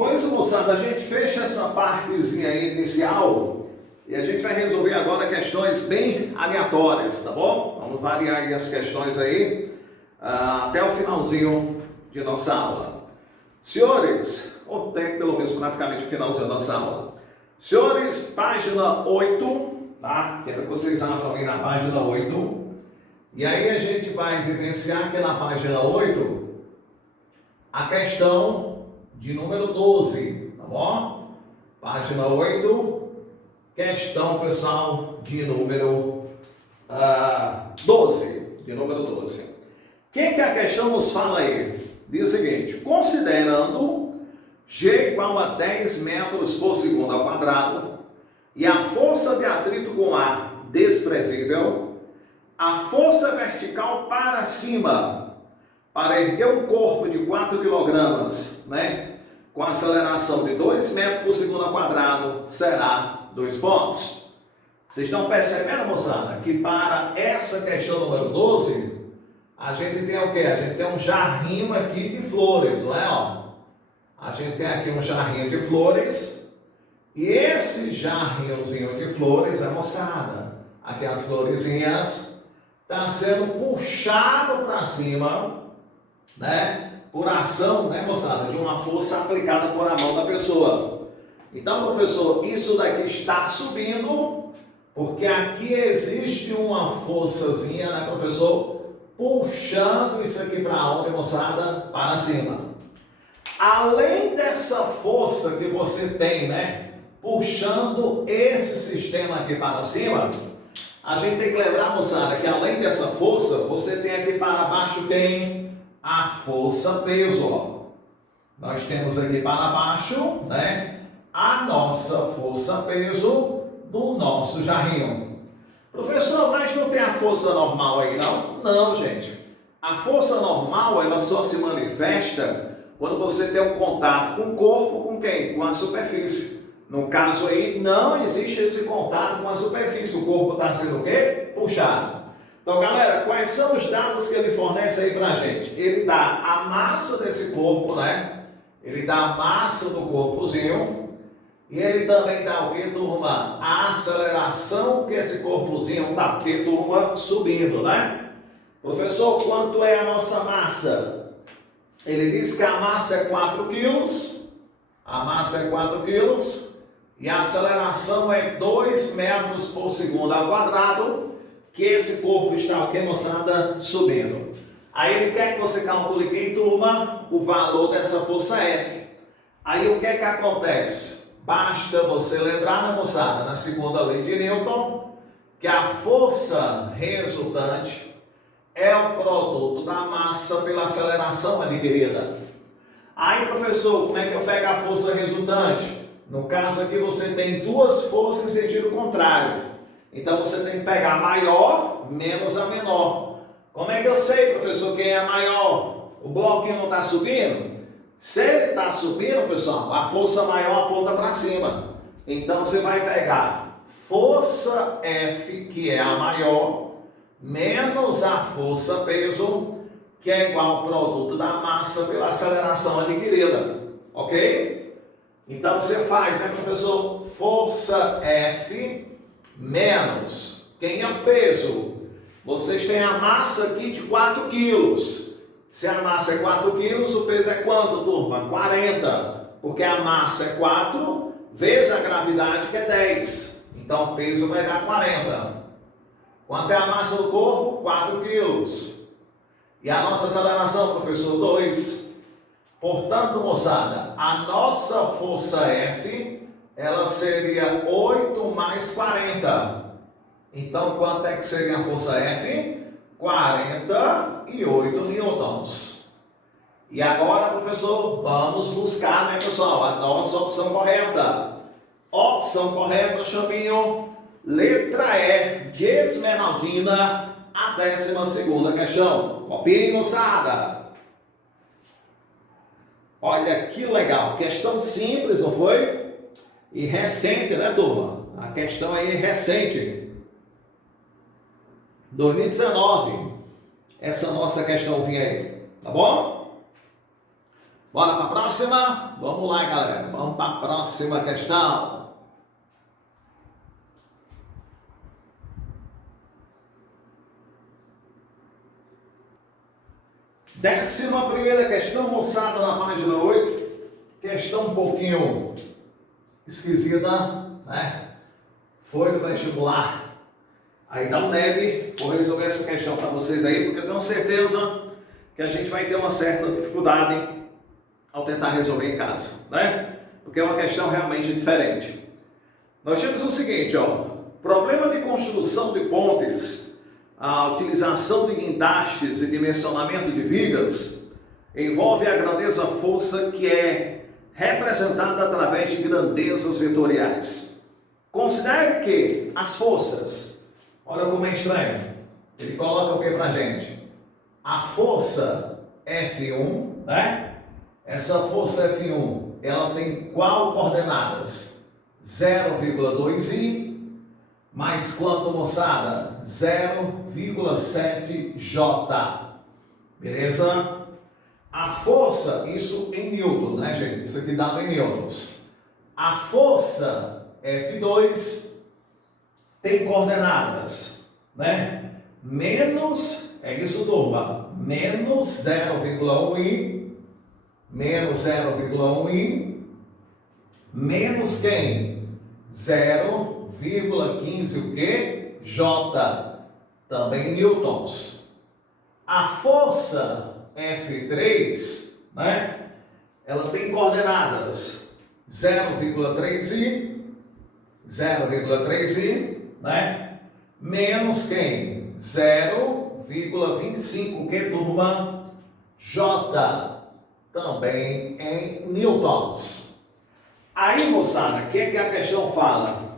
Com isso, moçada, a gente fecha essa partezinha aí inicial e a gente vai resolver agora questões bem aleatórias, tá bom? Vamos variar aí as questões aí até o finalzinho de nossa aula. Senhores, ou tem pelo menos praticamente o finalzinho da nossa aula. Senhores, página 8, tá? Quero que vocês abram aí na página 8. E aí a gente vai vivenciar aqui na página 8 a questão de número 12, tá bom? Página 8, questão, pessoal, de número 12. De número 12. O que a questão nos fala aí? Diz o seguinte: considerando G igual a 10 metros por segundo ao quadrado e a força de atrito com ar desprezível, a força vertical para cima para erguer um corpo de 4 kg, né, com aceleração de 2 metros por segundo ao quadrado, será 2 pontos. Vocês estão percebendo, moçada, que para essa questão número 12, a gente tem o quê? A gente tem um jarrinho aqui de flores, não é? Ó? A gente tem aqui um jarrinho de flores, e esse jarrinhozinho de flores, moçada, aqui as florezinhas, está sendo puxado para cima, né? Por ação, né, moçada, de uma força aplicada por a mão da pessoa. Então, professor, isso daqui está subindo, porque aqui existe uma forçazinha, né, professor, puxando isso aqui para onde, moçada? Para cima. Além dessa força que você tem, né, puxando esse sistema aqui para cima, a gente tem que lembrar, moçada, que além dessa força, você tem aqui para baixo quem? A força peso, ó. Nós temos aqui para baixo, né, a nossa força peso do nosso jarrinho. Professor, mas não tem a força normal aí, não? Não, gente. A força normal, ela só se manifesta quando você tem um contato com o corpo, com quem? Com a superfície. No caso aí, não existe esse contato com a superfície. O corpo está sendo o quê? Puxado. Então, galera, quais são os dados que ele fornece aí pra gente? Ele dá a massa desse corpo, né? Ele dá a massa do corpozinho. E ele também dá o que, turma? A aceleração que esse corpozinho está, porque, turma, subindo, né? Professor, quanto é a nossa massa? Ele diz que a massa é 4 quilos. A massa é 4 quilos. E a aceleração é 2 metros por segundo ao quadrado. Que esse corpo está, o que, moçada? Subindo. Aí ele quer que você calcule, quem, turma? O valor dessa força F. Aí o que acontece? Basta você lembrar, né, moçada, na segunda lei de Newton, que a força resultante é o produto da massa pela aceleração adquirida. Aí, professor, como é que eu pego a força resultante? No caso aqui, você tem duas forças em sentido contrário. Então, você tem que pegar a maior menos a menor. Como é que eu sei, professor, quem é maior? O bloquinho não está subindo? Se ele está subindo, pessoal, a força maior aponta para cima. Então, você vai pegar força F, que é a maior, menos a força peso, que é igual ao produto da massa pela aceleração adquirida. Ok? Então, você faz, né, professor? Força F menos, quem é o peso? Vocês têm a massa aqui de 4 quilos. Se a massa é 4 quilos, o peso é quanto, turma? 40. Porque a massa é 4 vezes a gravidade, que é 10. Então, o peso vai dar 40. Quanto é a massa do corpo? 4 quilos. E a nossa aceleração, professor? 2. Portanto, moçada, a nossa força F, ela seria 8 mais 40. Então, quanto é que seria a força F? 48 newtons. E agora, professor, vamos buscar, né, pessoal, a nossa opção correta. Opção correta, chaminho, letra E, de Esmeraldina, a 12ª questão. Copiem, moçada. Olha que legal, questão simples, não foi? E recente, né, turma? A questão aí é recente. 2019, essa nossa questãozinha aí, tá bom? Bora para a próxima? Vamos lá, galera. Vamos para a próxima questão. Décima primeira questão, moçada, na página 8. Questão um pouquinho esquisita, né? Foi no vestibular aí da UNEB. Vou resolver essa questão para vocês aí, porque eu tenho certeza que a gente vai ter uma certa dificuldade ao tentar resolver em casa, né? Porque é uma questão realmente diferente. Nós temos o seguinte, ó. Problema de construção de pontes, a utilização de guindastes e dimensionamento de vigas envolve a grandeza força que é representada através de grandezas vetoriais. Considere que as forças, olha como é estranho, ele coloca o que pra gente? A força F1, né? Essa força F1, ela tem qual coordenadas? 0,2i mais quanto, moçada? 0,7j. Beleza? A força, isso em newtons, né, gente? Isso aqui dado em newtons. A força F2 tem coordenadas, né? Menos, é isso, turma, menos 0,1i, menos 0,1i, menos quem? 0,15 o quê? J, também em newtons. A força F3, né? Ela tem coordenadas 0,3i, 0,3i, né? Menos quem? 0,25 que, turma? J, também em newtons. Aí, moçada, o que a questão fala?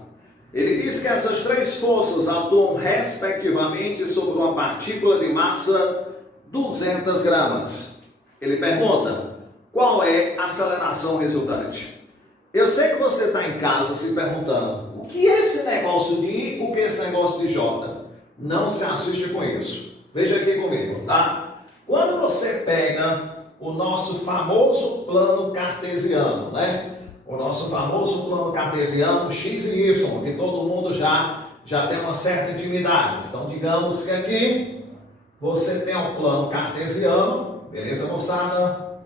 Ele diz que essas três forças atuam respectivamente sobre uma partícula de massa 200 gramas. Ele pergunta, qual é a aceleração resultante? Eu sei que você está em casa se perguntando, o que é esse negócio de I, o que é esse negócio de J? Não se assuste com isso. Veja aqui comigo, tá? Quando você pega o nosso famoso plano cartesiano, né? O nosso famoso plano cartesiano X e Y, que todo mundo já tem uma certa intimidade. Então, digamos que aqui você tem um plano cartesiano, beleza, moçada?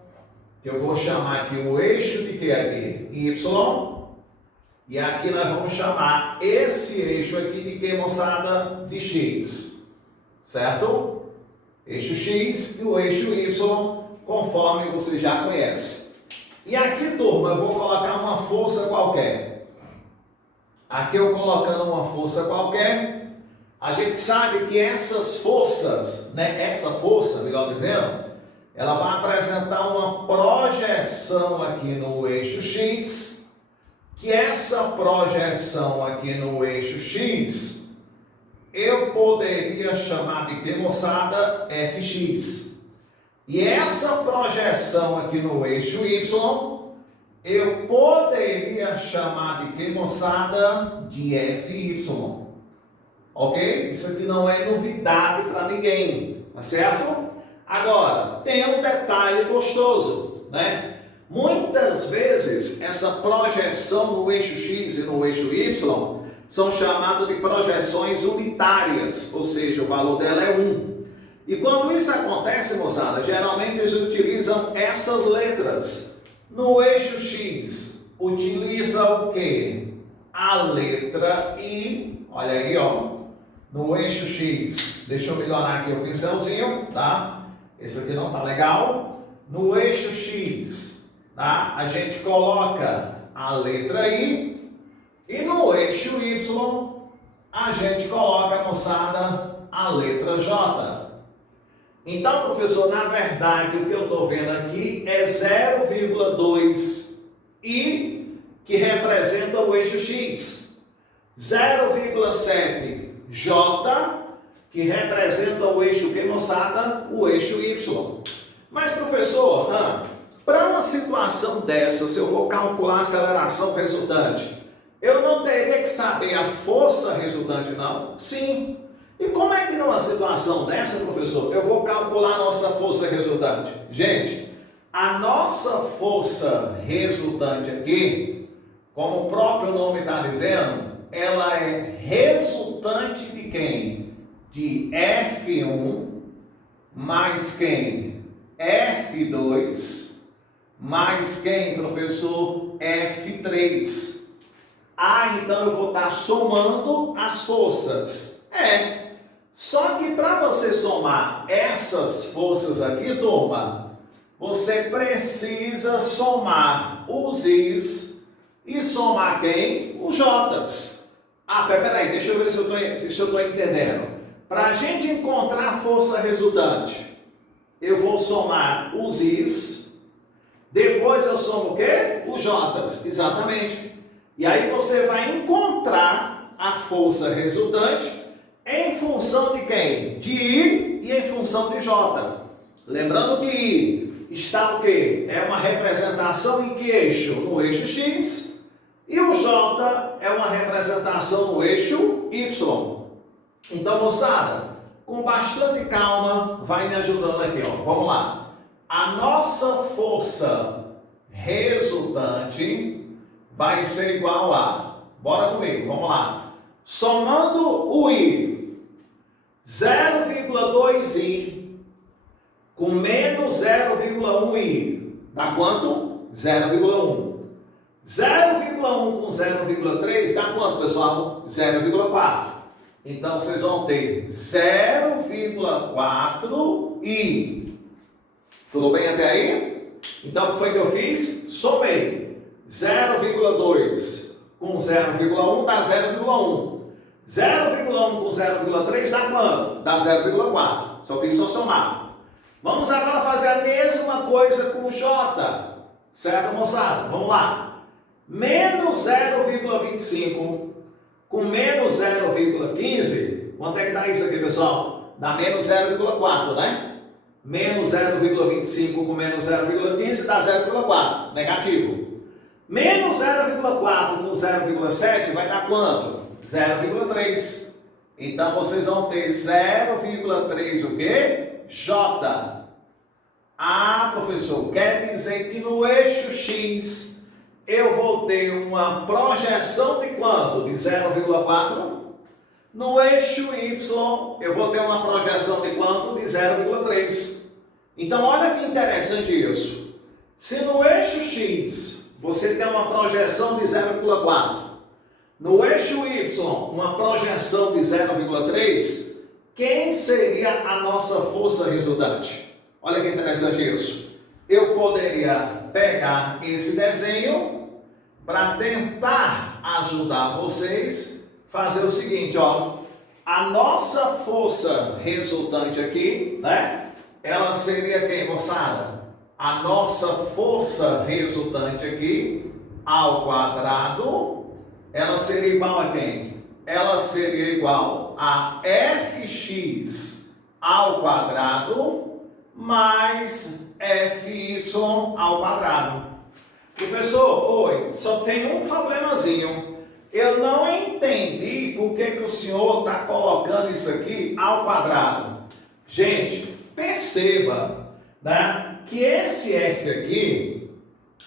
Que eu vou chamar aqui o eixo de que aqui? Y. E aqui nós vamos chamar esse eixo aqui de que, moçada? De X. Certo? Eixo X e o eixo Y, conforme você já conhece. E aqui, turma, eu vou colocar uma força qualquer. Aqui eu colocando uma força qualquer, a gente sabe que essas forças, né, essa força, melhor dizendo, ela vai apresentar uma projeção aqui no eixo X, que essa projeção aqui no eixo X, eu poderia chamar de que, moçada? Fx. E essa projeção aqui no eixo Y, eu poderia chamar de que, moçada? De Fy. Ok? Isso aqui não é novidade para ninguém, tá certo? Agora, tem um detalhe gostoso, né? Muitas vezes, essa projeção no eixo X e no eixo Y são chamadas de projeções unitárias, ou seja, o valor dela é 1. E quando isso acontece, moçada, geralmente eles utilizam essas letras. No eixo X, utiliza o quê? A letra I, olha aí, ó. No eixo X, deixa eu melhorar aqui o pincelzinho, tá? Esse aqui não tá legal. No eixo X, tá? A gente coloca a letra I. E no eixo Y, a gente coloca, moçada, a letra J. Então, professor, na verdade, o que eu estou vendo aqui é 0,2i, que representa o eixo X. 0,7j, que representa o eixo que, moçada? O eixo Y. Mas, professor, para uma situação dessa, se eu vou calcular a aceleração resultante, eu não teria que saber a força resultante, não? Sim. E como é que numa situação dessa, professor, eu vou calcular a nossa força resultante? Gente, A nossa força resultante aqui, como o próprio nome está dizendo, ela é resultante de quem? De F1 mais quem? F2 mais quem, professor? F3. Ah, então eu vou estar somando as forças. Só que para você somar essas forças aqui, turma, você precisa somar os I's e somar quem? Os J's. Ah, peraí, deixa eu ver se eu estou entendendo. Para a gente encontrar a força resultante, eu vou somar os I's, depois eu somo o quê? Os J's, exatamente. E aí você vai encontrar a força resultante em função de quem? De I e em função de J. Lembrando que I está o quê? É uma representação em que eixo? No eixo X. E o J é uma representação no eixo Y. Então, moçada, com bastante calma, vai me ajudando aqui, ó. Vamos lá. A nossa força resultante vai ser igual a, bora comigo, vamos lá. Somando o I, 0,2I com menos 0,1I, dá quanto? 0,1. 0,1 com 0,3 dá quanto, pessoal? 0,4. Então, vocês vão ter 0,4I. Tudo bem até aí? Então, o que foi que eu fiz? Somei. 0,2 com 0,1 dá 0,1. 0,1 com 0,3 dá quanto? Dá 0,4. Só fiz só somar. Vamos agora fazer a mesma coisa com o J. Certo, moçada? Vamos lá. Menos 0,25 com menos 0,15. Quanto é que dá isso aqui, pessoal? Dá menos 0,4, né? Menos 0,25 com menos 0,15 dá 0,4. Negativo. Menos 0,4 com 0,7 vai dar quanto? 0,3. Então, vocês vão ter 0,3 o quê? J. Ah, professor, quer dizer que no eixo X eu vou ter uma projeção de quanto? De 0,4. No eixo Y eu vou ter uma projeção de quanto? De 0,3. Então, olha que interessante isso. Se no eixo X você tem uma projeção de 0,4. No eixo Y, uma projeção de 0,3. Quem seria a nossa força resultante? Olha que interessante isso. Eu poderia pegar esse desenho para tentar ajudar vocês a fazer o seguinte, ó. A nossa força resultante aqui, né? Ela seria quem, moçada? A nossa força resultante aqui, ao quadrado, ela seria igual a quem? Ela seria igual a Fx ao quadrado mais Fy ao quadrado. Professor, oi, só tem um problemazinho. Eu não entendi por que o senhor está colocando isso aqui ao quadrado. Gente, perceba, né? Que esse F aqui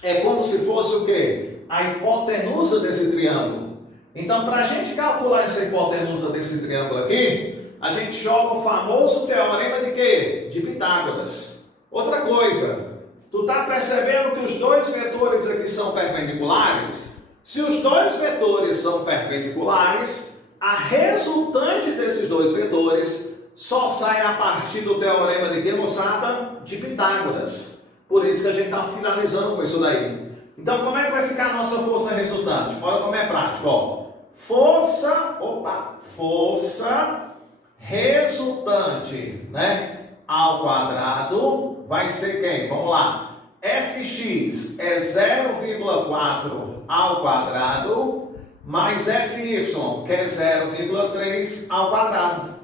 é como se fosse o quê? A hipotenusa desse triângulo. Então, para a gente calcular essa hipotenusa desse triângulo aqui, a gente joga o famoso teorema de quê? De Pitágoras. Outra coisa, tu está percebendo que os dois vetores aqui são perpendiculares? Se os dois vetores são perpendiculares, a resultante desses dois vetores só sai a partir do teorema de que, moçada? De Pitágoras. Por isso que a gente está finalizando com isso daí. Então, como é que vai ficar a nossa força resultante? Olha como é prático, ó. Força resultante, né? Ao quadrado vai ser quem? Vamos lá. Fx é 0,4 ao quadrado mais Fy, que é 0,3 ao quadrado.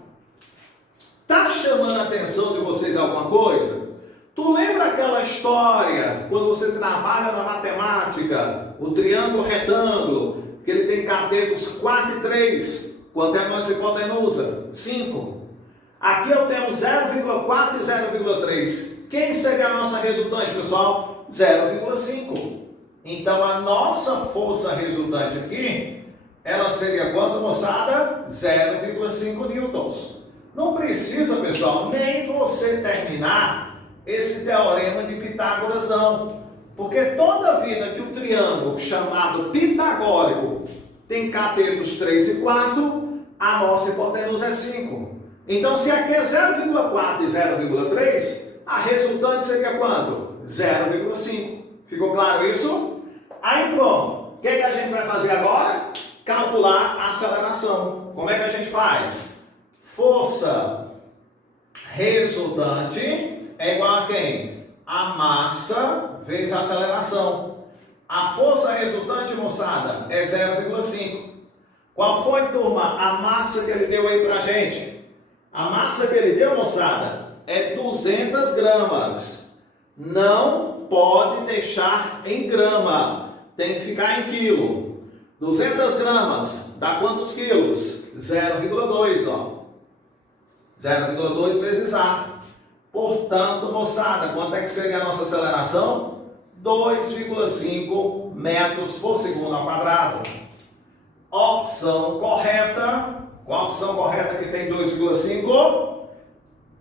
Tá chamando a atenção de vocês alguma coisa? Tu lembra aquela história, quando você trabalha na matemática, o triângulo retângulo, que ele tem catetos 4 e 3, quanto é a nossa hipotenusa? 5. Aqui eu tenho 0,4 e 0,3. Quem seria a nossa resultante, pessoal? 0,5. Então, a nossa força resultante aqui, ela seria quanto, moçada? 0,5 newtons. Não precisa, pessoal, nem você terminar esse teorema de Pitágoras, não. Porque toda vida que o triângulo chamado pitagórico tem catetos 3 e 4, a nossa hipotenusa é 5. Então, se aqui é 0,4 e 0,3, a resultante seria quanto? 0,5. Ficou claro isso? Aí pronto. O que a gente vai fazer agora? Calcular a aceleração. Como é que a gente faz? Força resultante é igual a quem? A massa vezes a aceleração. A força resultante, moçada, é 0,5. Qual foi, turma, a massa que ele deu aí pra gente? A massa que ele deu, moçada, é 200 gramas. Não pode deixar em grama. Tem que ficar em quilo. 200 gramas dá quantos quilos? 0,2, ó. 0,2 vezes A. Portanto, moçada, quanto é que seria a nossa aceleração? 2,5 metros por segundo ao quadrado. Opção correta. Qual a opção correta que tem 2,5?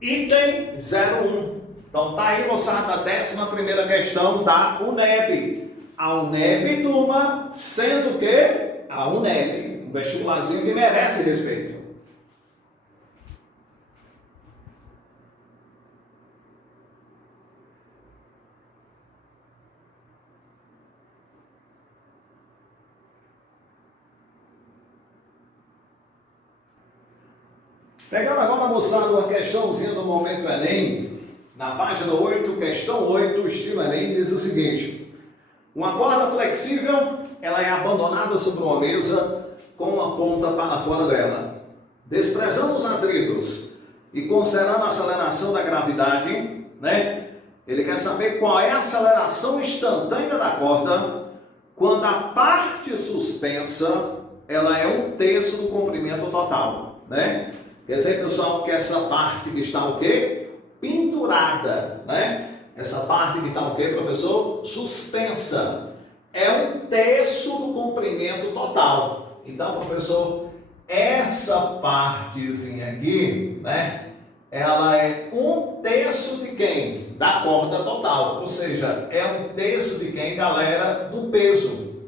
Item 01. Então tá aí, moçada, a 11ª questão da UNEB. A UNEB, turma, sendo que a UNEB, um vestibularzinho que merece respeito. Pegando agora, moçada, uma questãozinha do Momento Enem, na página 8, questão 8, estilo Enem, diz o seguinte: uma corda flexível, ela é abandonada sobre uma mesa com uma ponta para fora dela. Desprezando os atritos e considerando a aceleração da gravidade, né? Ele quer saber qual é a aceleração instantânea da corda quando a parte suspensa, ela é 1/3 do comprimento total, né? Quer dizer, pessoal, que essa parte que está o quê? Pendurada, né? Essa parte que está o quê, professor? Suspensa. É 1/3 do comprimento total. Então, professor, essa partezinha aqui, né? Ela é 1/3 de quem? Da corda total. Ou seja, é 1/3 de quem, galera? Do peso.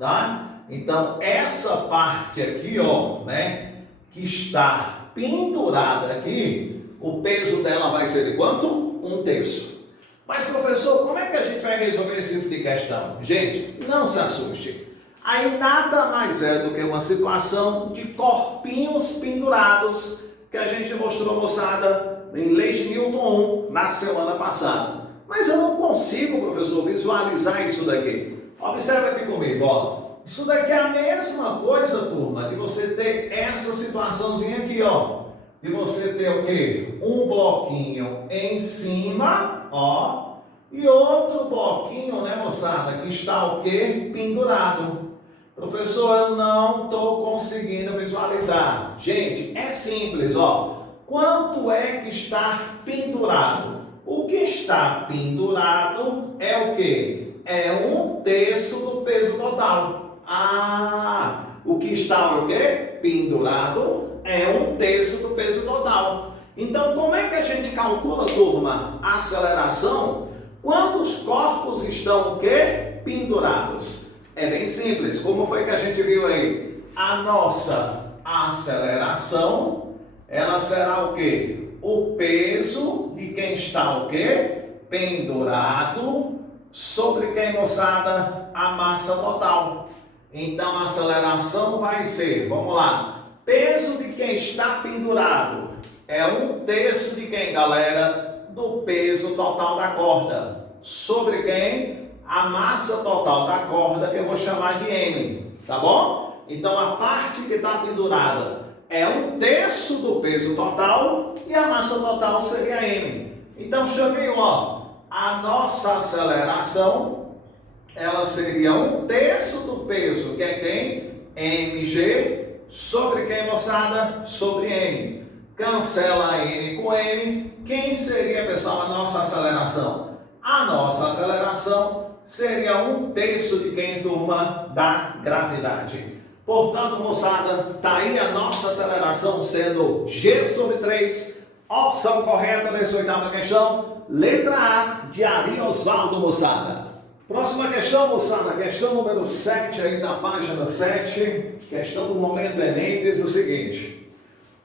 Tá? Então, essa parte aqui, ó, né? Que está pendurada aqui, o peso dela vai ser de quanto? 1/3. Mas, professor, como é que a gente vai resolver esse tipo de questão? Gente, não se assuste. Aí nada mais é do que uma situação de corpinhos pendurados que a gente mostrou, moçada, em Lei de Newton 1, na semana passada. Mas eu não consigo, professor, visualizar isso daqui. Observe aqui comigo, ó. Isso daqui é a mesma coisa, turma, de você ter essa situaçãozinha aqui, ó. De você ter o quê? Um bloquinho em cima, ó. E outro bloquinho, né, moçada, que está o quê? Pendurado. Professor, eu não estou conseguindo visualizar. Gente, é simples, ó. Quanto é que está pendurado? O que está pendurado é o quê? É 1/3 do peso total. Ah, o que está o quê? Pendurado é 1/3 do peso total. Então, como é que a gente calcula, turma, a aceleração quando os corpos estão o quê? Pendurados? É bem simples. Como foi que a gente viu aí? A nossa aceleração, ela será o quê? O peso de quem está o quê? Pendurado sobre quem, moçada? A massa total. Então, a aceleração vai ser, vamos lá, peso de quem está pendurado é 1/3 de quem, galera? Do peso total da corda. Sobre quem? A massa total da corda, que eu vou chamar de M, tá bom? Então, a parte que está pendurada é 1/3 do peso total e a massa total seria M. Então, chamei, ó, a nossa aceleração, ela seria 1/3 do peso, que é quem? mg, sobre quem, moçada? Sobre m. cancela N com M. Quem seria, pessoal, a nossa aceleração? A nossa aceleração seria 1/3 de quem, turma? Da gravidade. Portanto, moçada, está aí a nossa aceleração sendo G/3. Opção correta dessa oitava questão, letra A, de Ari Osvaldo, moçada. Próxima questão, moçada, questão número 7 aí da página 7, questão do momento Enem, diz o seguinte: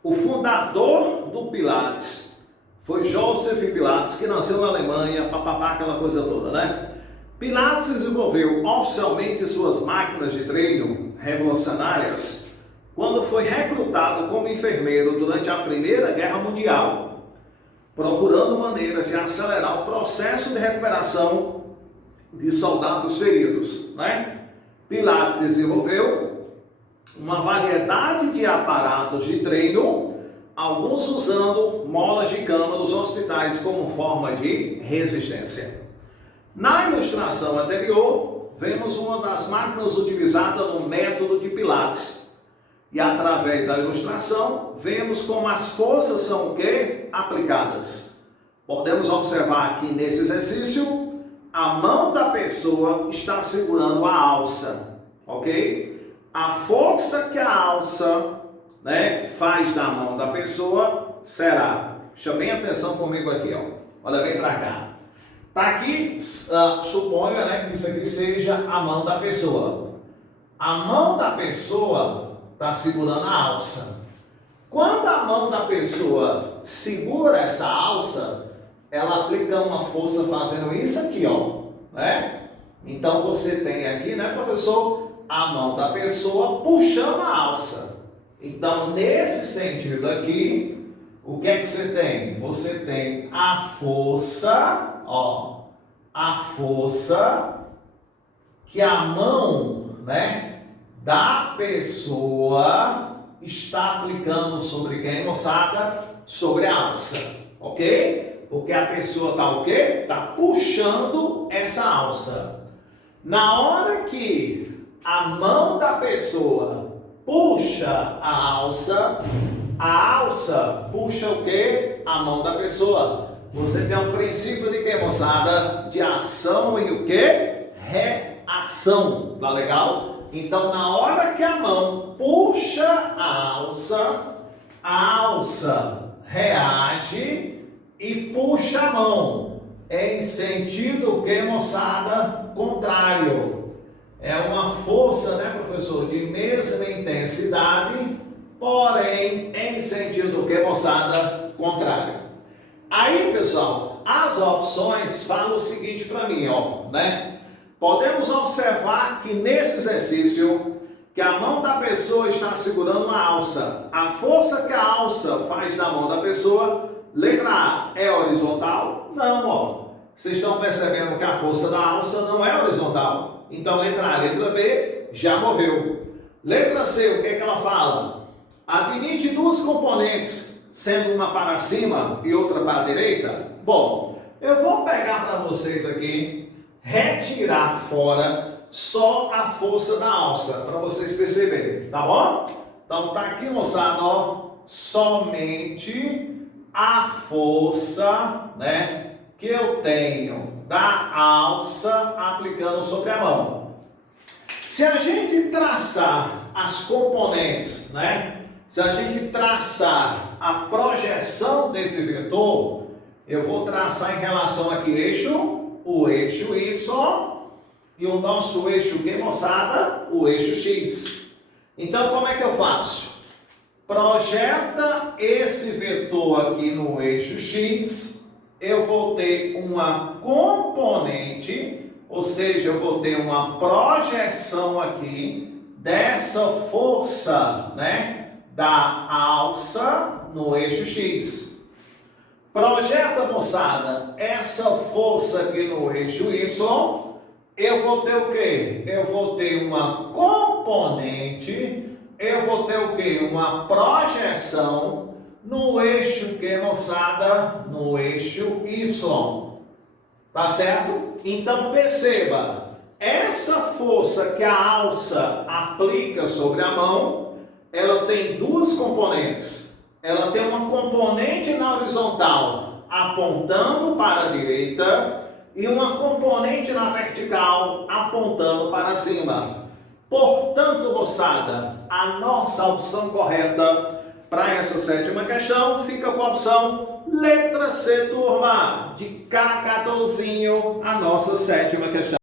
o fundador do Pilates foi Joseph Pilates, que nasceu na Alemanha, papapá, aquela coisa toda, né? Pilates desenvolveu oficialmente suas máquinas de treino revolucionárias quando foi recrutado como enfermeiro durante a Primeira Guerra Mundial, procurando maneiras de acelerar o processo de recuperação de soldados feridos, né? Pilates desenvolveu uma variedade de aparatos de treino, alguns usando molas de cama nos hospitais como forma de resistência. Na ilustração anterior, vemos uma das máquinas utilizadas no método de Pilates. E através da ilustração, vemos como as forças são o quê? Aplicadas. Podemos observar aqui nesse exercício, a mão da pessoa está segurando a alça, ok? A força que a alça, né, faz na mão da pessoa será, chamem atenção comigo aqui, ó. Olha bem para cá. Tá aqui, suponha, né, que isso aqui seja a mão da pessoa. A mão da pessoa está segurando a alça. Quando a mão da pessoa segura essa alça, ela aplica uma força fazendo isso aqui, ó, né? Então você tem aqui, né, professor, a mão da pessoa puxando a alça. Então, nesse sentido aqui, o que é que você tem? Você tem a força, ó, a força que a mão, né, da pessoa está aplicando sobre quem, moçada? Sobre a alça, ok? Porque a pessoa está o quê? Está puxando essa alça. Na hora que a mão da pessoa puxa a alça puxa o quê? A mão da pessoa. Você tem um princípio de quê, moçada? De ação e o quê? Reação. Tá legal? Então, na hora que a mão puxa a alça reage e puxa a mão em sentido que, moçada? Contrário. É uma força, né, professor, de mesma intensidade, porém em sentido que, moçada? Contrário. Aí, pessoal, as opções falam o seguinte para mim, ó, né? Podemos observar que nesse exercício, que a mão da pessoa está segurando uma alça. A força que a alça faz na mão da pessoa, letra A, é horizontal? Não, ó. Vocês estão percebendo que a força da alça não é horizontal. Então, letra A, letra B, já morreu. Letra C, o que é que ela fala? Admite duas componentes, sendo uma para cima e outra para a direita? Bom, eu vou pegar para vocês aqui, retirar fora só a força da alça, para vocês perceberem, tá bom? Então tá aqui, moçada, ó, somente a força, né, que eu tenho da alça aplicando sobre a mão. Se a gente traçar as componentes, né, se a gente traçar a projeção desse vetor, eu vou traçar em relação aqui o eixo Y e o nosso eixo que, moçada? O eixo X. Então, como é que eu faço? Projeta esse vetor aqui no eixo X, eu vou ter uma componente, ou seja, eu vou ter uma projeção aqui dessa força, né, da alça no eixo X. Projeta, moçada, essa força aqui no eixo Y, eu vou ter o quê? Eu vou ter uma componente, eu vou ter o quê? Uma projeção no eixo que, moçada? No eixo Y. Tá certo? Então, perceba, essa força que a alça aplica sobre a mão, ela tem duas componentes. ela tem uma componente na horizontal apontando para a direita e uma componente na vertical apontando para cima. Portanto, moçada, a nossa opção correta para essa sétima questão fica com a opção letra C, turma, de K14, a nossa sétima questão.